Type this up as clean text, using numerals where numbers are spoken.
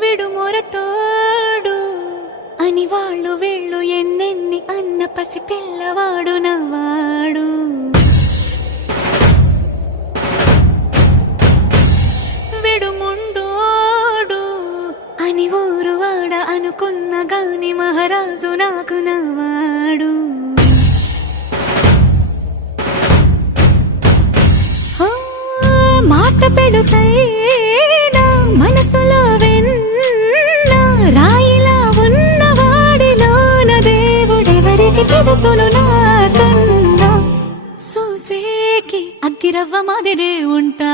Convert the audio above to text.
విడు మొరటోడు అని వాళ్ళు వీళ్ళు ఎన్నెన్ని అన్న పసి పిల్లవాడు నవాడు. విడు ముండోడు అని ఊరు వాడ అనుకున్న గాని మహారాజు నాకు నవాడు. మాట పెడుసైనా మనసులో వెన్న రాయిలా ఉన్నవాడిలోన దేవుడెవరికి తెలుసును నాకన్నా. సూసేకి అగ్గిరవ్వ మాదిరే ఉంటా